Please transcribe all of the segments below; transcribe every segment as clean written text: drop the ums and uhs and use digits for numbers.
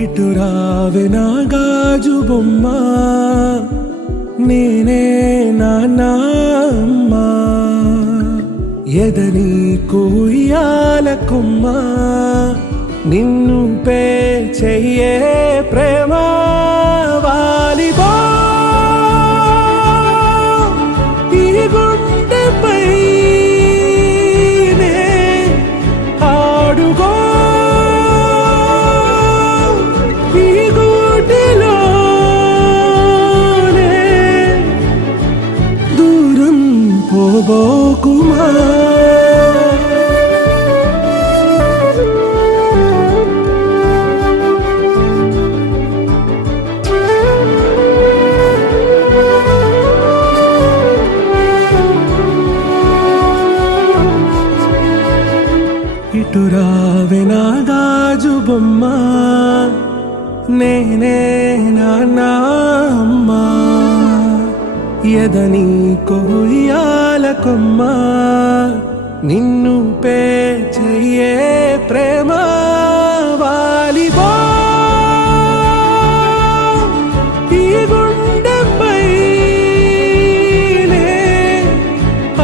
ఇటు రావే నా గాజు బొమ్మ, నేనే నాన్న అమ్మ, ఎదని కూయాల కొమ్మ, నిన్ను పే చెయ్యే ప్రేమ వాలిబో ఈ గుండెపై ఆడుగో ఈ గూటిలోనే దూరం పోబోకుమా. ఇటు రావే నా గాజు బొమ్మ, నేనే నాన్న అమ్మ, ఎదని కొయ్యాల కొమ్మ, నిన్ను పే చెయ్యే ప్రేమ వాలిబో ఈ గుండెపై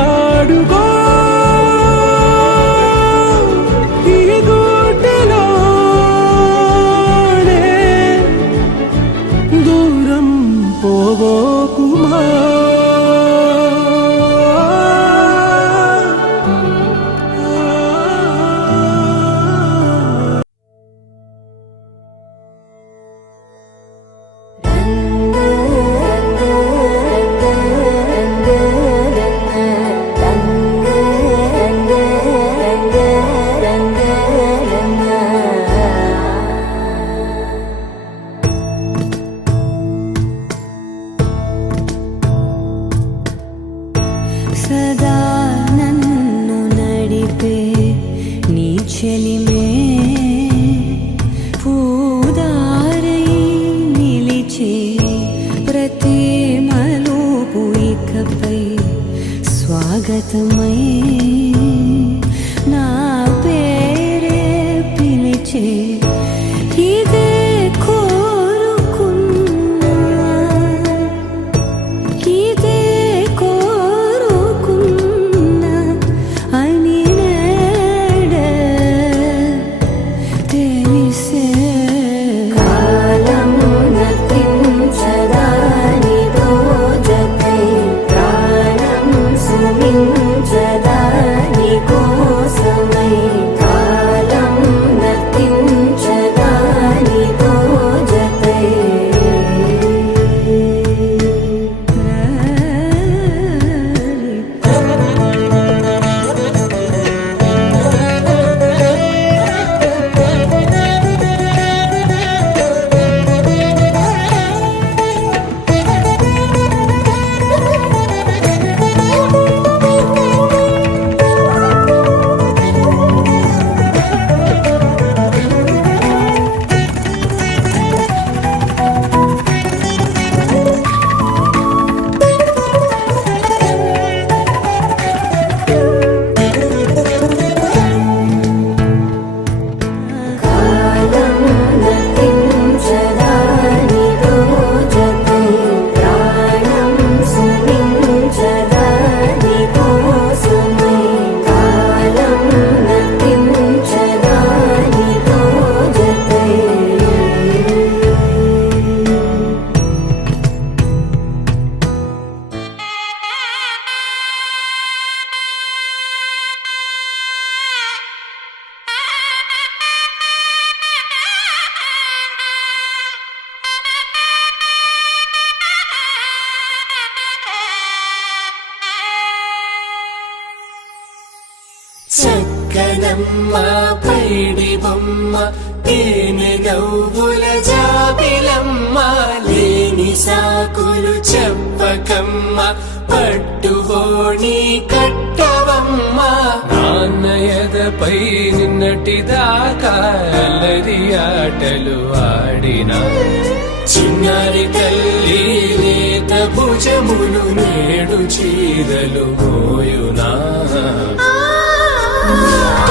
ఆడుగో దూరం పోబోకుమా. సదా నన్ను నడిపే నీ చెలిమే, పూదారై నిలిచే ప్రతి మలుపు ఇకపై స్వాగతమై నా పేరే పిలిచే ఇదే కోరుకున్నా, ఇదే చక్కనమ్మ పైడి బొమ్మ, తేనె నవ్వుల జాబిలమ్మ, లేని సాకులు చెప్పకమ్మ, పట్టుబోణి కట్టవమ్మ. నాన్నయదపై నిన్నటిదాకా అల్లరి ఆటలు ఆడినా, చిన్నారి తల్లి లేత భుజములు నేడు చీరలు మోయునా.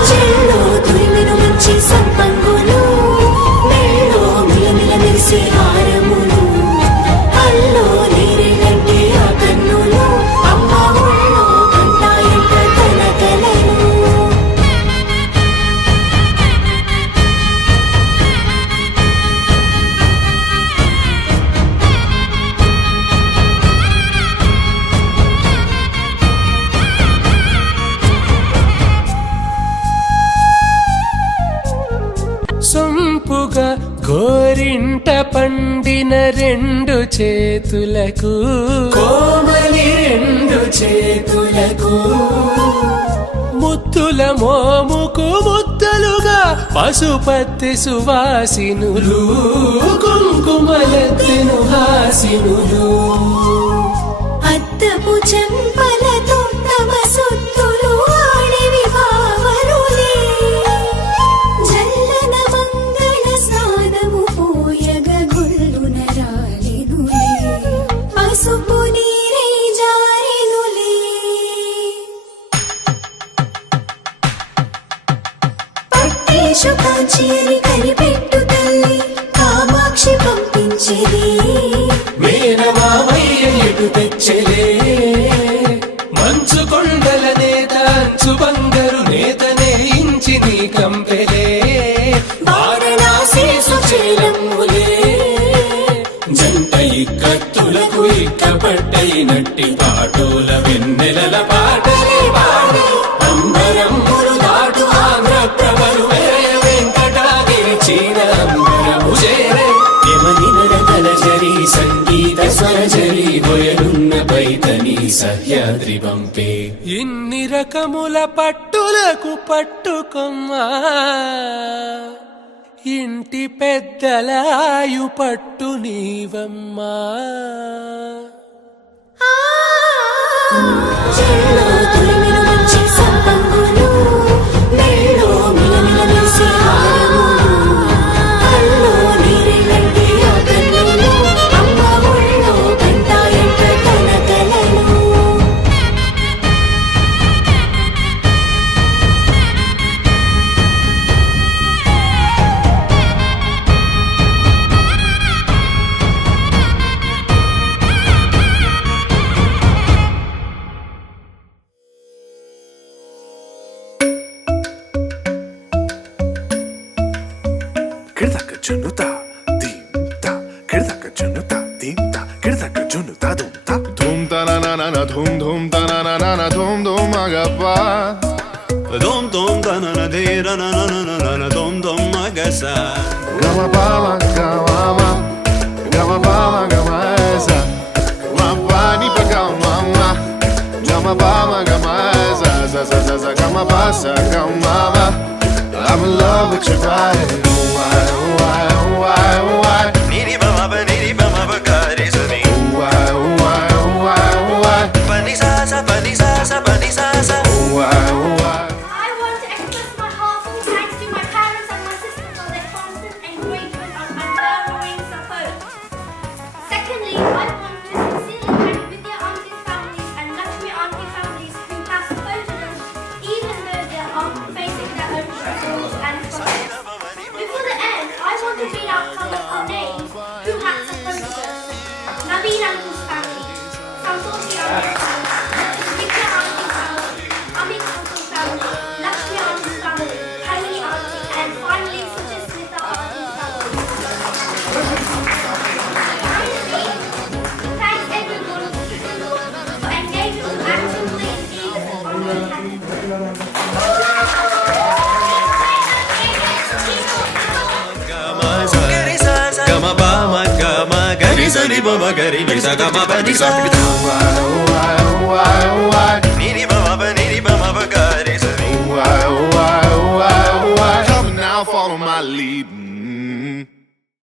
చెల్లో తురిమిన మంచి సంపంగులు, గోరింట పండిన రెండు చేతులకు కోమలి రెండు చేతులకు ముత్తుల మోముకు ముద్దలుగా పశుపతి సువాసినులు కుంకుమలెత్తెను హాసినులు అద్దపు చెంపలతో తమ సొత్తులు ఆడివి భావరులే జల్లన మంగళ స్నానము పోయగ గుల్లున రాలినులే పసుపు నీరై జారినులే పట్టేశు కాంచిని కనిపెట్టు తల్లి కామాక్షి పంపించిది మేనమామయ్య ఎటు తెచ్చలే మంచు కొండల నేత అంచు బంగారు నేతనే ఇంచి నీ కంపెలే వారణాసి సుచేలమ్ములే జంట ఇక్కత్తులకు ఇక్కపట్టయినట్టి పాటోల వెన్నెలల పాటలే పాడే అంబరమ్ములు దాటు ఆంధ్ర ప్రభలు వేయ వెంకటాగిరి చీన అంబరము చేరే యమని నడకల జరి సంగీత స్వరజరి గొయలున్న పైతని సహ్యాద్రి పంపే ఇన్ని రకముల పట్టులకు పట్టుకొమ్మా ఇంటి పెద్దలాయు పట్టు నీవమ్మా చెల్లో తొలిమెను మంచి సంపంగులు మెళ్ళో మిలమిల మెరిసే హారములు కల్లో నీరెళ్ళంటి ఆ కన్నులు అమ్మ ఒళ్ళో కంటాయంట కలకలను Kirdaka junuta, dimta, kirdaka junuta, dimta, kirdaka junuta, dumta. Dum ta na na na na, dum dum ta na na na na, dum dum agapa. Dom dom da na na de ra na na na na na dom dom magasa. Gama pama, gama ma, gama pama, gama esa. Gama pani pa gama ma, gama pama, gama esa, za za za za, gama pasa, gama ma. I'm in love with your body. Why, why, why, why? Niri ba ma ba ga re sa ni. Why, why, why, why? Pa ni sa sa pa ni sa sa pa ni sa sa. Why, why? I want to express my heartfelt thanks to my parents and my sister for their constant encouragement and unwavering support. Secondly, I want to sincerely thank Vidya Auntie's families and Lakshmi Auntie families who have supported us even though they are facing their own struggles and problems. Before the end, I want to read out some of our names who have supported us. Naveen Uncle's family, Santoshi Uncle's family, Vidya Auntie's family, Amit Uncle's family, Lakshmi Auntie's family, Halini Auntie, and finally Suchasmita Auntie's family. Finally, thanks everyone for engaging actively in Jesus on the academy. Gari sa sa. Gama ba ma gama gari sa ni ba ma gari ni sa gama ba ni sa. Why, why, why, why?